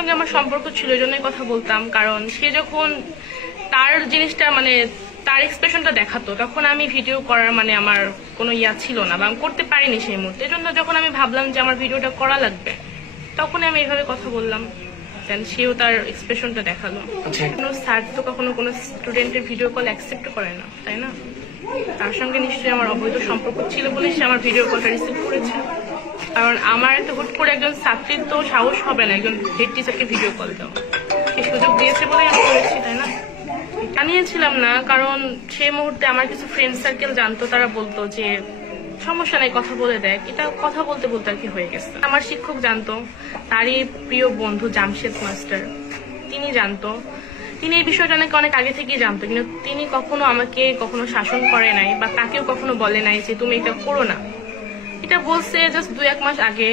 সঙ্গে আমার সম্পর্ক ছিল, এই জন্যই কথা বলতাম। কারণ সে যখন তার জিনিসটা মানে তার এক্সপ্রেশনটা দেখাতো, তখন আমি ভিডিও করার মানে আমার কোনো ইয়া ছিল না, বা আমি করতে পারিনি সেই মুহূর্তে। এই জন্য যখন আমি ভাবলাম যে আমার ভিডিওটা করা লাগবে, তখন আমি এইভাবে কথা বললাম। দেন সেও তার এক্সপ্রেশনটা দেখালো। কোনো স্যার তো কখনো কোনো স্টুডেন্টের ভিডিও কল অ্যাকসেপ্ট করে না, তাই না? তার সঙ্গে নিশ্চয়ই আমার অবৈধ সম্পর্ক ছিল বলে সে আমার ভিডিও কলটা রিসিভ করেছে। কারণ আমার একটা হুট করে একজন ছাত্রীর তো সাহস হবে না একজন হেড টিচারকে ভিডিও কল দাও। সে সুযোগ দিয়েছে বলেই আমি করেছি, তাই না? জানিয়েছিলাম না, কারণ সেই মুহূর্তে আমার কিছু ফ্রেন্ড সার্কেল জানতো, তারা বলতো যে সমস্যা নাই, কথা বলে দেখ। এটা কথা বলতে বলতে আর কি হয়ে গেছে। আমার শিক্ষক জানতো, তারই প্রিয় বন্ধু জামশেদ মাস্টার, তিনি জানতো। তিনি এই বিষয়টা নাকি অনেক আগে থেকেই জানতো, কিন্তু তিনি কখনো আমাকে কখনো শাসন করে নাই, বা তাকেও কখনো বলে নাই যে তুমি এটা করো না। এটা বলছে জাস্ট 2-1 মাস আগে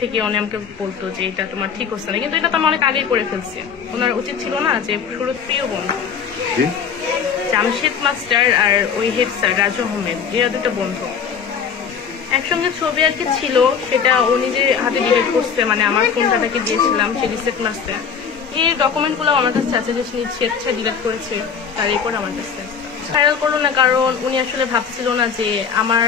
থেকে উনি আমাকে বলতো যে এটা তোমার ঠিক হচ্ছে না, কিন্তু এটা তো আমি অনেক আগেই করে ফেলছি। ওনার উচিত ছিল না যে শুরু প্রিয় বন্ধু জামশেদ মাস্টার আর ওই হেড স্যার রাজু আহমেদ, এরা দুটো বন্ধু একসঙ্গে ছবি আর কি ছিল, সেটা ও নিজে হাতে ডিলিট করছে। মানে আমার ফোনটা তাকে দিয়েছিলাম, সে রিসেট মারছে। এই ডকুমেন্টগুলো আমার কাছে আছে যে সে স্বেচ্ছা ডিলিট করেছে, তার এরপর আমার কাছে ভাইরাল করলো না। কারণ উনি আসলে ভাবছিল না যে আমার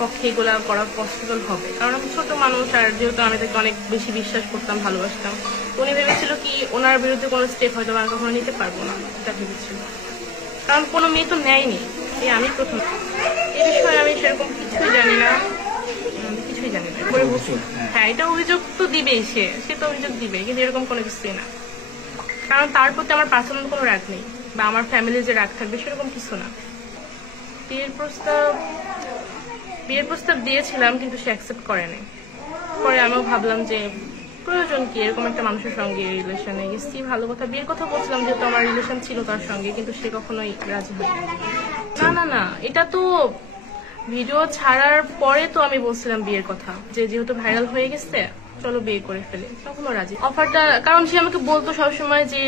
পক্ষে এগুলা করা পসিবল হবে, কারণ আমি ছোট মানুষ, আর যেহেতু আমি তাকে অনেক বেশি বিশ্বাস করতাম, ভালোবাসতাম। উনি ভেবেছিল কি ওনার বিরুদ্ধে কোনো স্টেপ হয়তো আমি কখনো নিতে পারবো না, এটা ভেবেছিল। কারণ কোনো মেয়ে তো নেয়নি, এই আমি প্রথম। এই বিষয়ে আমি সেরকম কিছুই জানি না, কিছুই জানি না। হ্যাঁ, এটা অভিযোগ তো দিবেই, সে তো অভিযোগ দিবে, কিন্তু এরকম কোনো কিছুই না। কারণ তার প্রতি আমার পার্সোনাল কোনো রাগ নেই, বা আমার ফ্যামিলির যে রাগ থাকবে সেরকম কিছু না। বিয়ের প্রস্তাব দিয়েছিলাম, কিন্তু সে অ্যাকসেপ্ট করেনি। পরে আমিও ভাবলাম যে প্রয়োজন কি এরকম একটা মানুষের সঙ্গে রিলেশনে গেছি, ভালো কথা, বিয়ের কথা বলছিলাম যেহেতু আমার রিলেশন ছিল তার সঙ্গে, কিন্তু সে কখনোই রাজি হয়নি। না, এটা তো ভিডিও ছাড়ার পরে তো আমি বলছিলাম বিয়ের কথা, যে যেহেতু ভাইরাল হয়ে গেছে চলো বিয়ে করে ফেলে, তখনও রাজি। অফারটা, কারণ সে আমাকে বলতো সবসময় যে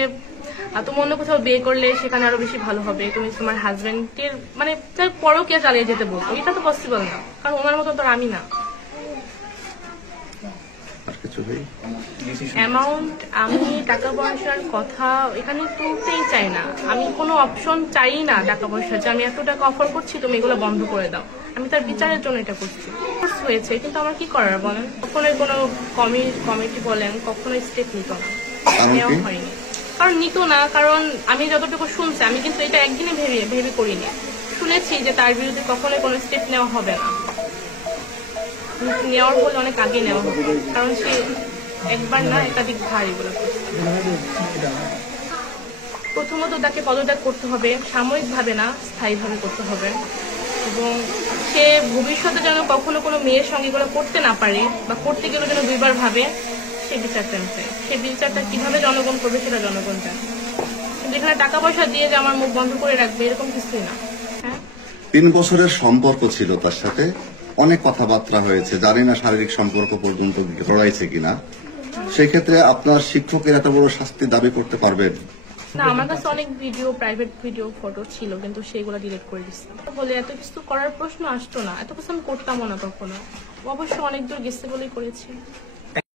তুমি অন্য কোথাও বিয়ে করলে সেখানে আরো বেশি ভালো হবে, তুমি তোমার হাজবেন্ডের মানে তার পরকীয়া চালিয়ে যেতে বলতো। এটা তো পসিবল না, কারণ ওনার মতো তো আমি না। অ্যামাউন্ট, আমি টাকা পয়সার কথা এখানে তুলতেই চাই না। আমি কোনো অপশন চাই না টাকা পয়সা, যে আমি এত টাকা অফার করছি তুমি এগুলো বন্ধ করে দাও। আমি তার বিচারের জন্য এটা করছি। হয়েছে, কিন্তু আমার কি করার বলেন? কখনোই কোনো কমিটি বলেন কখনোই স্টেপ নিত না, নেওয়া হয়নি। কারণ নিত না, কারণ আমি যতটুকু শুনছি, আমি কিন্তু এটা একদিনে ভেবে করিনি। শুনেছি যে তার বিরুদ্ধে কখনোই কোনো স্টেপ নেওয়া হবে না, নেওয়ার বলে অনেক আগে নেওয়া হবে। কারণ সে একবার না একাধিক ভার এগুলো করছে। প্রথমত তাকে পদত্যাগ করতে হবে, সাময়িকভাবে না স্থায়ীভাবে করতে হবে, এবং সে ভবিষ্যতে যেন কখনো কোনো মেয়ের সঙ্গে এগুলো করতে না পারে, বা করতে গেলে যেন দুইবার ভাবে, সে বিচারটা চাই। সে বিচারটা কিভাবে জনগণ করবে সেটা জনগণ জানে, কিন্তু এখানে টাকা পয়সা দিয়ে যে আমার মুখ বন্ধ করে রাখবে এরকম কিছুই না। হ্যাঁ, 3 বছরের সম্পর্ক ছিল তার সাথে, অনেক কথাবার্তা হয়েছে, জানি না শারীরিক সম্পর্ক পর্যন্ত রয়েছে কিনা। সেক্ষেত্রে আপনার শিক্ষকের এত বড় শাস্তি দাবি করতে পারবেন? না, আমার কাছে অনেক ভিডিও, প্রাইভেট ভিডিও, ফটো ছিল, কিন্তু সেগুলো ডিলিট করে দিচ্ছি। বলে এত কিছু করার প্রশ্ন আসতো না, এত কিছু আমি করতামও না কখনো। অবশ্য অনেক দূর গেছে বলেই করেছি।